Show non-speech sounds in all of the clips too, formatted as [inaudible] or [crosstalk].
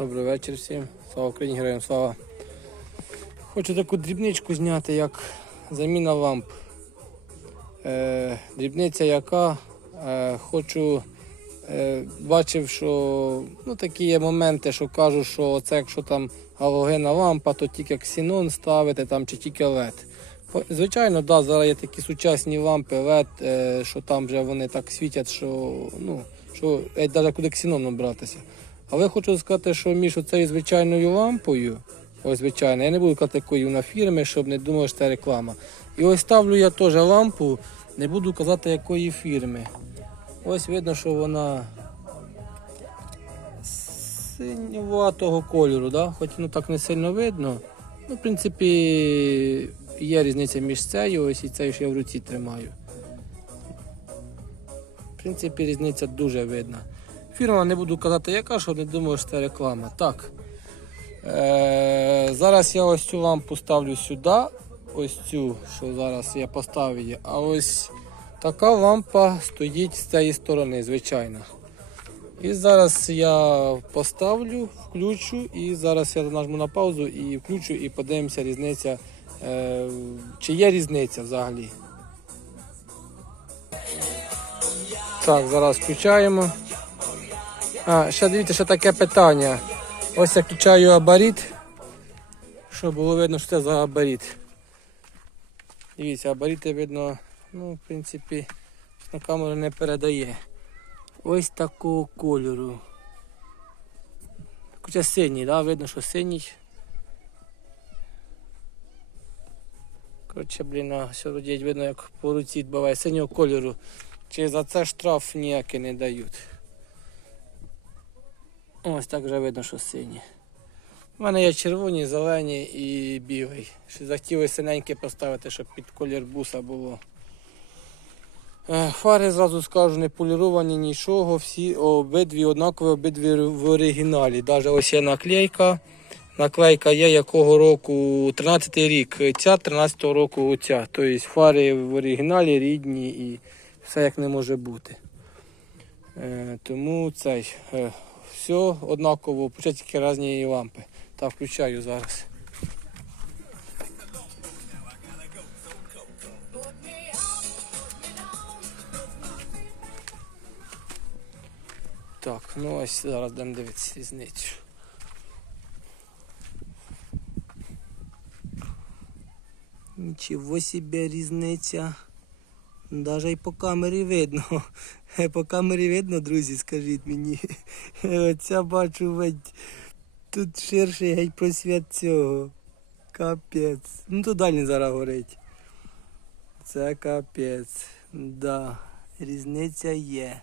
Добрий вечір всім. Слава Україні, героям слава. Хочу таку дрібничку зняти, як заміна ламп. Е, дрібниця яка е, хочу. Е, бачив, що ну, такі є моменти, що кажуть, що це якщо там галогенна лампа, то тільки ксенон ставити там, чи тільки LED. Звичайно, да, зараз є такі сучасні лампи LED, е, що там вже вони так світять, що ну, що навіть куди ксеноном братися. Але хочу сказати, що між цією звичайною лампою, ось звичайно, я не буду казати якою на фірми, щоб не думали, що це реклама. І ось ставлю я теж лампу, не буду казати якої фірми. Ось видно, що вона синюватого кольору, да? хоч ну так не сильно видно. Ну, в принципі, є різниця між цією ось і цією, що я в руці тримаю. В принципі, різниця дуже видна. Фірма не буду казати, яка, щоб не думав, що це реклама. Так. Е, зараз я ось цю лампу ставлю сюди. Ось цю, що зараз я поставив її. А ось така лампа стоїть з цієї сторони, звичайно. І зараз я поставлю, включу, і зараз я нажму на паузу і включу, і подивимося різниця. Е, чи є різниця взагалі. Так, зараз включаємо. А, ще дивіться, ще таке питання. Ось я включаю габарит, щоб було видно, що це за габарит. Дивіться, габарити видно, ну, в принципі, на камеру не передає. Ось такого кольору. Хоча синій, да? видно, що синій. Коротше, блін, сьогодні видно, як по руці відбиває синього кольору. Чи за це штраф ніякий не дають. Ось так вже видно, що сині. У мене є червоні, зелені і білий. Ще захотіли синеньке поставити, щоб під колір буса було. Е, Фари зразу скажу, не поліровані нічого, всі обидві однакові, обидві в оригіналі. Навіть ось є наклейка. Наклейка є якого року 13-й рік. Ця 13-го року оця. Тобто фари в оригіналі рідні і все як не може бути. Е, тому цей. Все однаково, почати тільки різні лампи. Так, включаю зараз. Так, ну ось зараз будемо дивитися різницю. Нічого собі різниця. Даже і по камері видно. [laughs] По камері видно, друзі, скажіть мені. [laughs] Оця бачу ведь тут ширший геть просвіт цього. Капець. Ну тут далі зараз горить. Це капець. Да. Різниця є.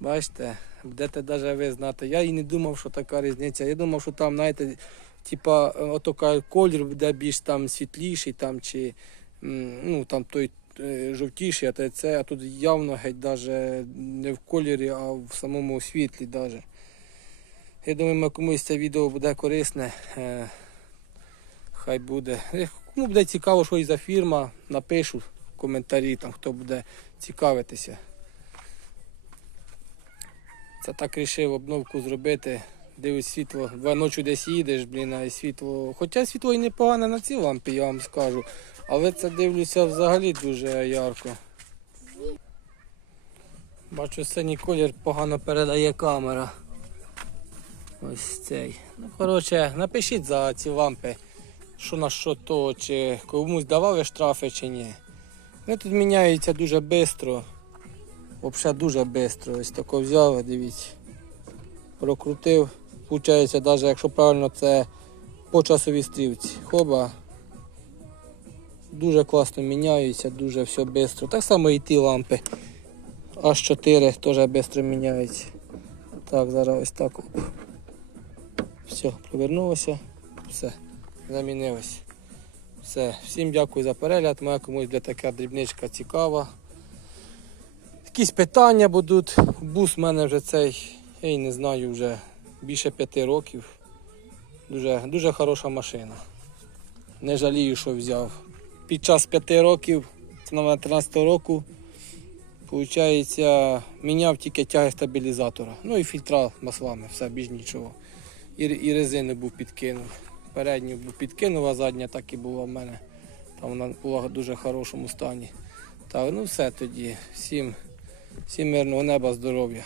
Бачите, будете навіть ви знати. Я і не думав, що така різниця. Я думав, що там, знаєте, типа, ото кажуть, колір буде більш там світліший, там чи ну там той е, жовтіший, а це, а тут явно геть даже не в кольорі, а в самому світлі даже. Я думаю, комусь це відео буде корисне. Е, хай буде. Е, Кому буде цікаво, що і за фірма, напишу в коментарі, там, хто буде цікавитися. Це так рішив обновку зробити. Дивись світло, два ночі десь їдеш, блін, а і світло. Хоча світло і непогане на цій лампі, я вам скажу. Але це дивлюся взагалі дуже ярко. Бачу, синій колір погано передає камера. Ось цей. Ну, коротше, напишіть за ці лампи, що на що то, чи комусь давали штрафи чи ні. Вони тут міняються дуже швидко. Взагалі дуже швидко. Ось тако взяв, дивіться. Прокрутив. Получається, навіть якщо правильно це по часовій стрілці. Хоба. Дуже класно міняються, дуже все швидко. Так само і ті лампи. Аж 4 теж швидко міняються. Так, зараз ось так. Все, повернулося. Все, замінилось. Все, всім дякую за перегляд. Моя комусь буде така дрібничка цікава. Якісь питання будуть. Бус в мене вже цей, я й не знаю, вже більше п'яти років. Дуже, дуже хороша машина. Не жалію, що взяв. Під час п'яти років, це на 13 року, виходить, міняв тільки тяги стабілізатора. Ну і фільтра маслами, все, більш нічого. і, і резину був підкинув. Передню був підкинув, а задня так і була в мене. Там вона була в дуже хорошому стані. Так, ну все тоді. Всім, всім мирного неба, здоров'я.